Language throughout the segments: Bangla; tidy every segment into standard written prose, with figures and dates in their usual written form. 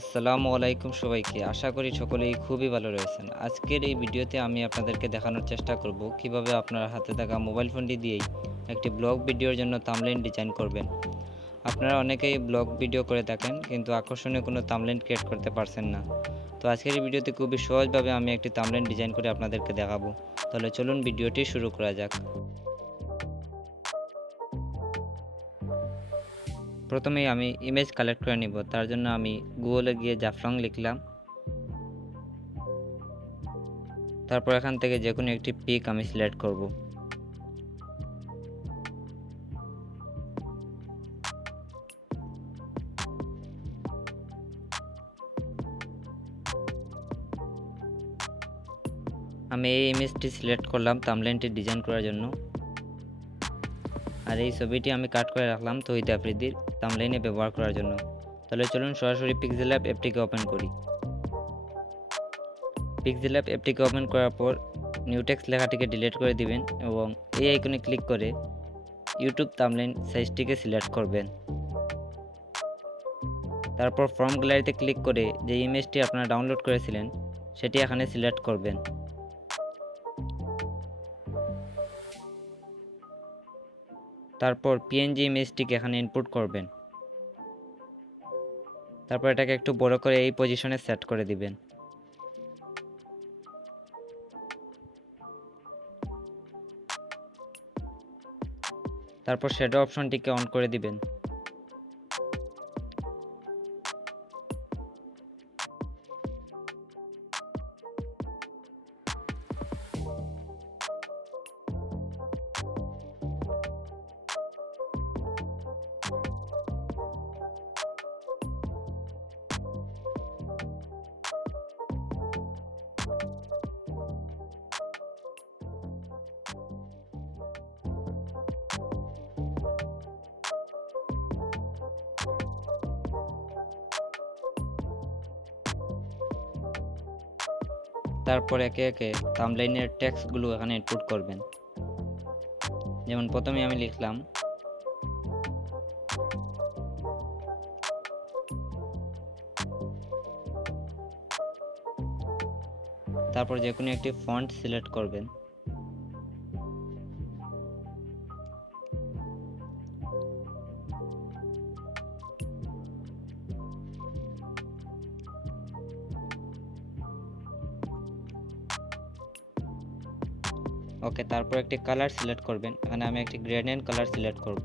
আসসালামু আলাইকুম সবাইকে। আশা করি সকলেই খুবই ভালো রয়েছেন। আজকের এই ভিডিওতে আমি আপনাদেরকে দেখানোর চেষ্টা করব কিভাবে আপনার হাতে থাকা মোবাইল ফোনটি দিয়েই একটি ব্লগ ভিডিওর জন্য থাম্বনেইল ডিজাইন করবেন। আপনারা অনেকেই ব্লগ ভিডিও করে থাকেন কিন্তু আকর্ষণীয় কোনো থাম্বনেইল ক্রিয়েট করতে পারছেন না। তো আজকের এই ভিডিওতে খুবই সহজভাবে আমি একটি থাম্বনেইল ডিজাইন করে আপনাদেরকে দেখাবো। তাহলে চলুন ভিডিওটি শুরু করা যাক। প্রথমেই আমি ইমেজ কালেক্ট করে নিব। তার জন্য আমি গুগলে গিয়ে জাফলং লিখলাম। তারপর এখান থেকে যে কোনো একটি পিক আমি সিলেক্ট করব। আমি এই ইমেজটি সিলেক্ট করলাম থাম্বনেইলটি ডিজাইন করার জন্য। আর এই ছবিটি আমি কাট করে রাখলাম তৌহিদ আফ্রিদির থাম্বনেইলে ব্যবহার করার জন্য। তাহলে চলুন সরাসরি পিক্সেলল্যাব অ্যাপটিকে ওপেন করি। পিক্সেলল্যাব অ্যাপটিকে ওপেন করার পর নিউ টেক্সট লেখাটিকে ডিলিট করে দিবেন এবং এই আইকনে ক্লিক করে ইউটিউব থাম্বনেইল সাইজটিকে সিলেক্ট করবেন। তারপর ফ্রম গ্যালারিতে ক্লিক করে যে ইমেজটি আপনারা ডাউনলোড করেছিলেন সেটি এখানে সিলেক্ট করবেন। তারপর পিএনজি ইমেজটিকে এখানে ইনপুট করবেন। তারপর এটাকে একটু বড় করে এই পজিশনে সেট করে দিবেন। তারপর শ্যাডো অপশনটিকে অন করে দিবেন। তারপর একে একে থাম্বনেইলের টেক্সটগুলো এখানে ইনপুট করবেন। যেমন প্রথমে আমি লিখলাম তারপর যে কোনো একটি ফন্ট সিলেক্ট করবেন। ওকে, তারপর একটি কালার সিলেক্ট করবেন। এখানে আমি একটি গ্রেডিয়েন্ট কালার সিলেক্ট করব।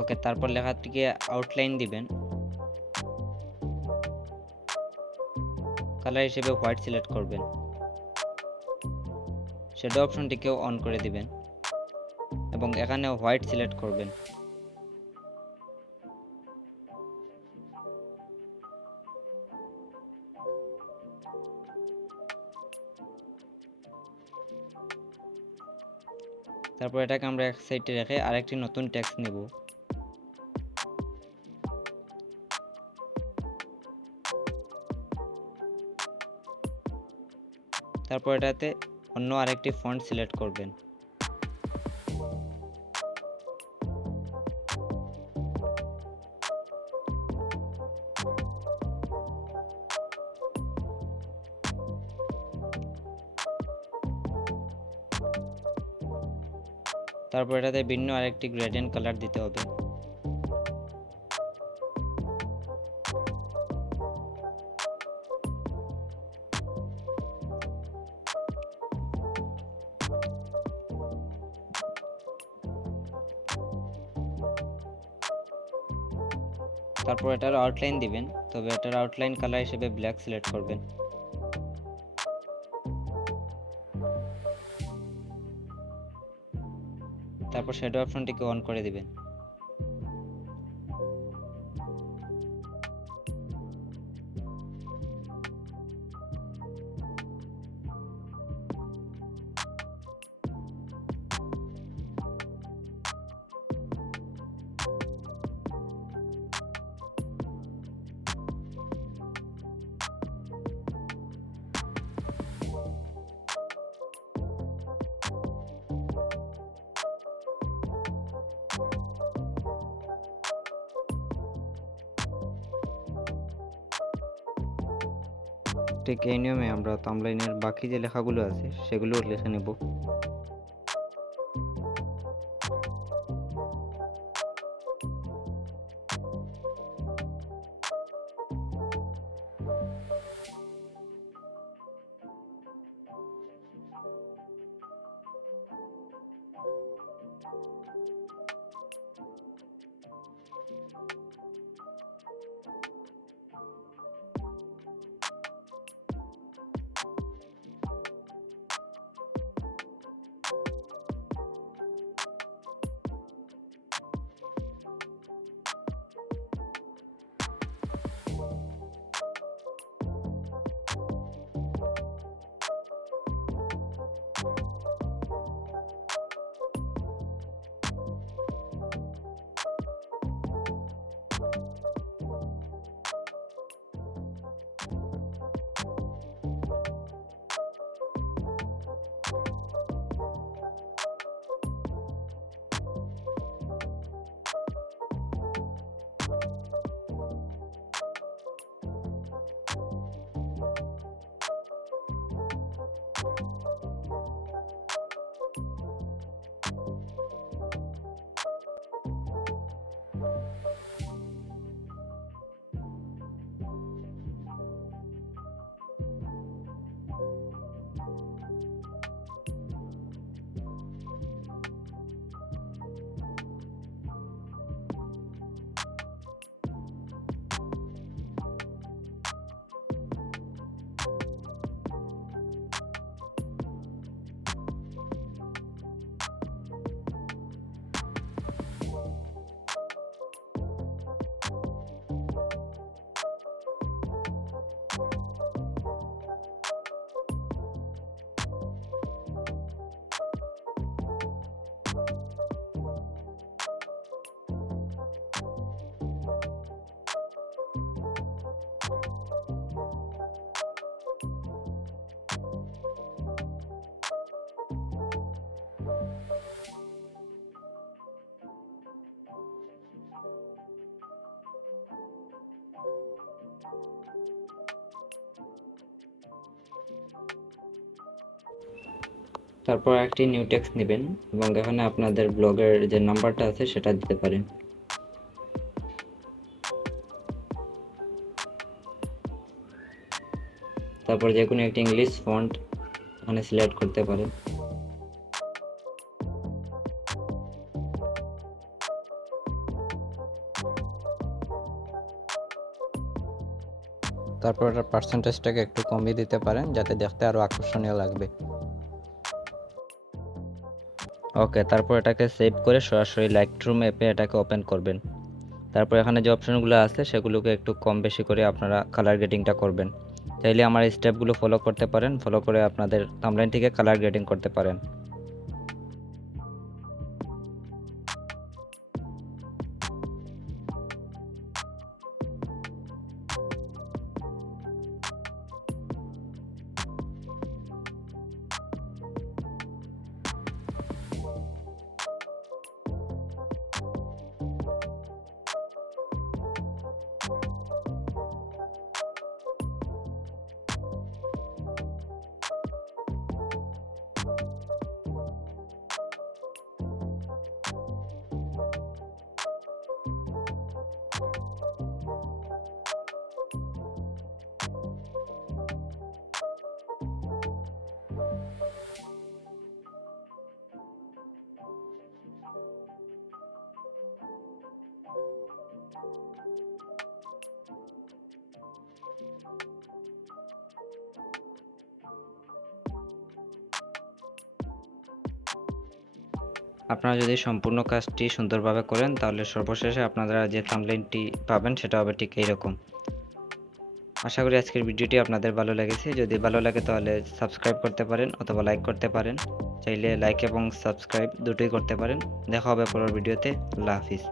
ওকে, তারপর লেখাটিকে আউটলাইন দিবেন। কালার হিসেবে হোয়াইট সিলেক্ট করবেন। শ্যাডো অপশনটিকেও অন করে দিবেন এবং এখানেও হোয়াইট সিলেক্ট করবেন। তারপর এটাকে আমরা এক সাইডে রেখে আরেকটি নতুন টেক্সট নিব। তারপর এটাতে অন্য আরেকটি ফন্ট সিলেক্ট করবেন। তারপর এটাতে ভিন্ন আরেকটি গ্রেডিয়েন্ট কালার দিতে হবে। তারপর এটার আউটলাইন দিবেন, তবে এটার আউটলাইন কালার হিসেবে ব্ল্যাক সিলেক্ট করবেন। তারপর শ্যাডো অপশনটিকে অন করে দিবেন। ঠিক এই নিয়মে আমরা থাম্বনেইলের বাকি যে লেখাগুলো আছে সেগুলো লিখে নেব। তারপর একটি নিউ টেক্সট নেবেন এবং এখানে আপনাদের ব্লগের যে নাম্বারটা আছে সেটা দিতে পারেন। তারপর যে কোনো একটি ইংলিশ ফন্ট এখানে সিলেক্ট করতে পারেন। তারপর এটার পার্সেন্টেজটাকে একটু কমিয়ে দিতে পারেন যাতে দেখতে আরো আকর্ষণীয় লাগবে। ওকে, তারপর এটাকে সেভ করে সরাসরি লাইটরুম অ্যাপে এটাকে ওপেন করবেন। তারপর এখানে যে অপশনগুলো আছে সেগুলোকে একটু কম বেশি করে আপনারা কালার গ্রেডিংটা করবেন। চাইলে আমার এই স্টেপগুলো ফলো করতে পারেন, ফলো করে আপনাদের থাম্বনেইলটিকে কালার গ্রেডিং করতে পারেন। আপনারা যদি সম্পূর্ণ কাজটি সুন্দরভাবে করেন তাহলে সর্বশেষে আপনারা যে থাম্বনেইলটি পাবেন সেটা হবে ঠিক এইরকম। আশা করি আজকের ভিডিওটি আপনাদের ভালো লেগেছে। যদি ভালো লাগে তাহলে সাবস্ক্রাইব করতে পারেন অথবা লাইক করতে পারেন। চাইলে লাইক এবং সাবস্ক্রাইব দুটোই করতে পারেন। দেখা হবে পরের ভিডিওতে। আল্লাহ হাফিজ।